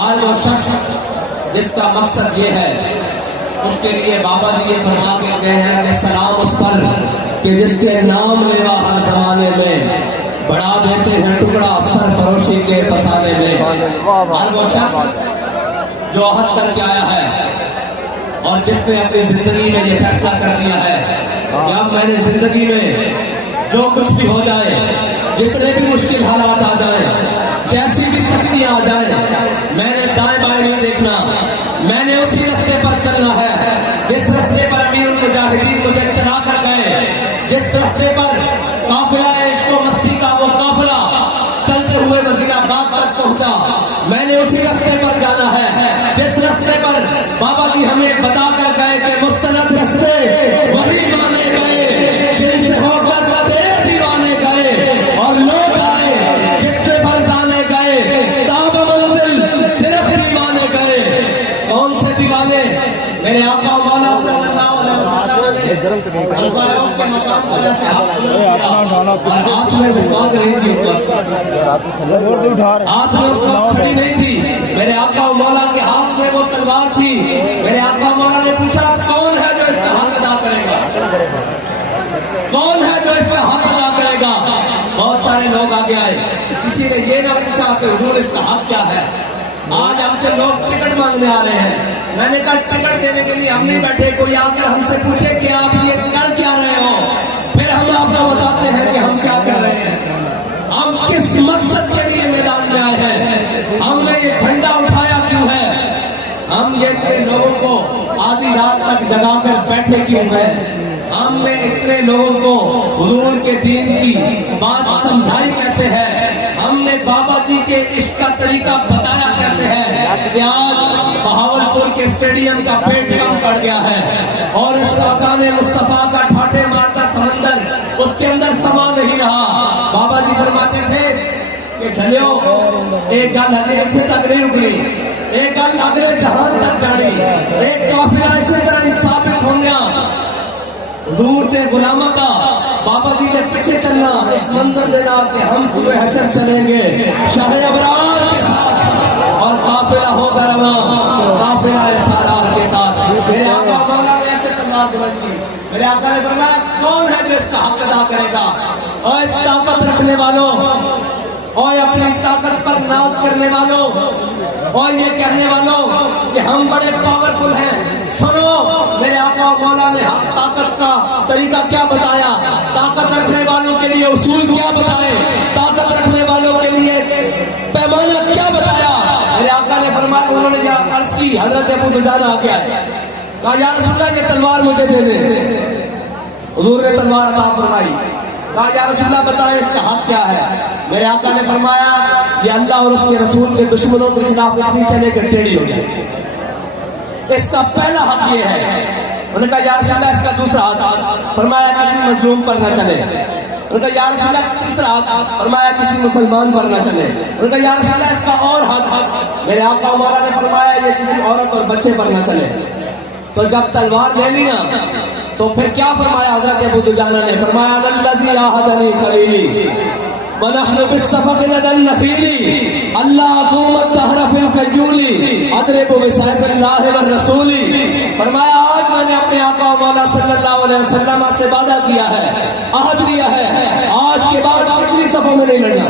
اور وہ شخص جس کا مقصد یہ ہے اس کے لیے بابا جی یہ فرما کے گئے ہیں کہ سلام اس پر کہ جس کے نام لیوا ہر زمانے میں بڑھا دیتے ہیں ٹکڑا سر فروشی کے فسانے میں۔ اور وہ شخص جو عہد کر کے آیا ہے اور جس نے اپنی زندگی میں یہ فیصلہ کر دیا ہے کہ اب میں نے زندگی میں جو کچھ بھی ہو جائے، جتنے بھی مشکل حالات آ جائیں، جیسی بھی سختیاں آ جائیں، میں نے دائیں بائیں نہیں دیکھنا، میں نے اسی راستے پر چلنا ہے جس راستے پر امیر المجاہدین مجھے چلا کر گئے، جس راستے پر قافلہ عشق و مستی کا وہ قافلہ چلتے ہوئے وزیر آباد تک پہنچا، میں نے اسی راستے پر جانا ہے جس راستے پر بابا جی ہمیں بتا کر گئے کہ مستند راستے وہی مانے گئے جن سے ہو کر دیکھ دیوانے گئے اور لوگ آئے جتنے فرزانے گئے تاب منزل صرف دیوانے گئے۔ کون سے دیوانے؟ میرے آقا مولا صلی اللہ علیہ وسلم نے الفاروق کے مقام پر جیسے ہاتھ میں مسواک نہیں تھی، اس وقت ہاتھ میں اس وقت کھڑی نہیں تھی، میرے آقا مولا کے ہاتھ میں وہ تلوار تھی۔ میرے آقا مولا نے پوچھا کون ہے جو اس کا حق ادا کرے گا، کون ہے جو اس کا حق ادا کرے گا؟ بہت سارے لوگ آگے آئے، کسی نے یہ نہ پوچھا کہ حضور اس کا حق کیا ہے۔ آج ہم سے لوگ ٹکٹ مانگنے آ رہے ہیں، میں نے کہا ٹکٹ دینے کے لیے ہم نہیں بیٹھے، کوئی آ کر ہم سے پوچھے کہ آپ یہ کر کیا رہے ہو، پھر ہم آپ کو بتاتے ہیں کہ ہم کیا کر رہے ہیں، ہم کس مقصد کے لیے میدان میں آئے ہیں، ہم نے یہ جھنڈا اٹھایا کیوں ہے، ہم یہ اتنے لوگوں کو آدھی رات تک جگا کر بیٹھے کیوں ہیں، ہم نے اتنے لوگوں کو حضور کے دین کی بات سمجھائی کیسے ہے، ہم نے بابا جی کے عشق کا طریقہ بتایا کیسے ہے کہ آج بہاولپور کے اسٹیڈیم کا پیٹ کم پڑ گیا ہے اور اشتاقان مصطفیٰ کا ٹھاٹھے مارتا سمندر اس کے اندر سما نہیں رہا۔ بابا جی فرماتے تھے کہ جھلیو ایک گل ہجے تک نہیں رکنی، ایک گل اگلے جہان تک جانی، ایک قافلہ اسی طرح ہی ثابت ہو گیا۔ حضور دے غلامہ کا بابا جی نے پیچھے چلنا اس منظر دینا کہ ہم صبح حشر چلیں گے شاہ ابرار کے ساتھ اور قافلہ ہوگا رواں قافلہ سالار کے ساتھ۔ میرے آقا مولا نے ایسے تلوار بلند کی، میرے آقا نے فرمایا کون ہے جو اس کا حق ادا کرے گا؟ اور طاقت رکھنے والوں اور اپنی طاقت پر ناز کرنے والوں اور یہ کہنے والوں کہ ہم بڑے پاورفل ہیں، سنو میرے آقا مولا نے طاقت کا طریقہ کیا بتایا، طاقت رکھنے والوں کے لیے اصول کیا بتائے، طاقت رکھنے والوں کے لیے پیمانہ کیا بتایا۔ میرے آقا نے فرمایا، انہوں نے یہ عرض کی، حضرت ابو دجانہ آ گیا ہے، کہا یا رسول اللہ یہ تلوار مجھے دے دے، حضور نے تلوار عطا فرمائی، کہا یا رسول اللہ بتائیں اس کا حق کیا ہے۔ میرے آقا نے فرمایا یہ اللہ اور اس کے رسول کے دشمنوں کے خلاف اتنی چلے کہ ٹیڑھی ہو جائے، اس کا پہلا حق یہ ہے۔ انہوں نے کہا یا رسول اللہ اس کا دوسرا حق، فرمایا کسی مظلوم پر نہ چلے۔ انہوں نے کہا یا رسول اللہ تیسرا حق، فرمایا کسی مسلمان پر نہ چلے۔ انہوں نے کہا یا رسول اللہ اس کا اور حق، میرے آقا مولا نے فرمایا یہ کسی عورت اور بچے پر نہ چلے۔ تو جب تلوار لے لی نا تو پھر کیا فرمایا حضرت ابو دجانہ نے؟ فرمایا الذی عاہدنی خلیلی ونحن بالصفق لدى النخيل اللہ اقوم الدهر في الفجول اضرب بسيف الله والرسول۔ فرمایا آج میں نے اپنے آقا مولا صلی اللہ علیہ وسلم سے وعدہ کیا ہے، عہد لیا ہے، آج کے بعد پچھلی صفوں میں نہیں لڑنا،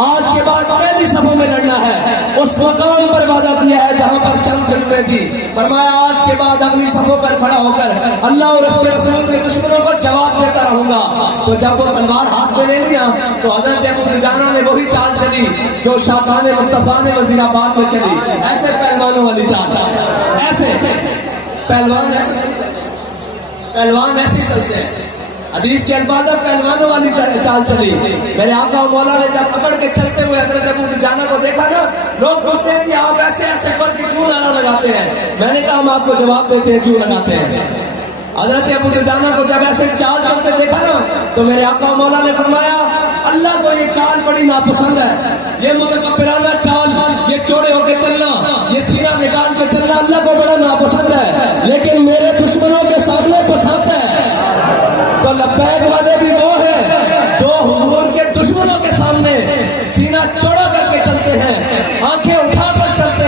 آج کے بعد پہلی صفوں میں لڑنا ہے۔ اس مقام پر وعدہ کیا ہے جہاں پر چند خدمتیں تھی، فرمایا آج کے بعد اگلی صفوں پر کھڑا ہو کر اللہ اور اس کے رسول کے دشمنوں کو جواب دیتا رہوں گا۔ تو جب وہ تلوار ہاتھ میں لے لیا تو حضرت ابو دجانہ نے وہی چال چلی جو شاہجہاں مصطفیٰ نے وزیر آباد میں چلی، ایسے پہلوانوں والی چال، ایسے پہلوان ایسے چلتے ہیں، حدیث کے الفاظ پہلوانوں والی چال چلی۔ میرے آقا مولا نے جب پکڑ کے چلتے ہوئے حضرت ابو دجانہ کو دیکھا نا، لوگ پوچھتے ہیں کہ آپ ایسے ایسے کر کے کیوں نعرہ لگاتے ہیں؟ میں نے کہا ہم آپ کو جواب دیتے ہیں کیوں لگاتے ہیں۔ حضرت ابو دجانہ کو جب ایسے چال چلتے دیکھا نا تو میرے آقا مولا نے فرمایا اللہ کو یہ چال بڑی ناپسند ہے، یہ متکبرانہ چال، یہ چوڑے ہو کے چلنا، یہ سینہ نکال کے چلنا اللہ کو بڑا ناپسند ہے، لیکن میرے دشمنوں کے سامنے پسند ہے۔ تو لبیک والے بھی وہ ہیں جو حضور کے دشمنوں کے سامنے سینہ چوڑا کر کے چلتے ہیں، آنکھیں اٹھا کر چلتے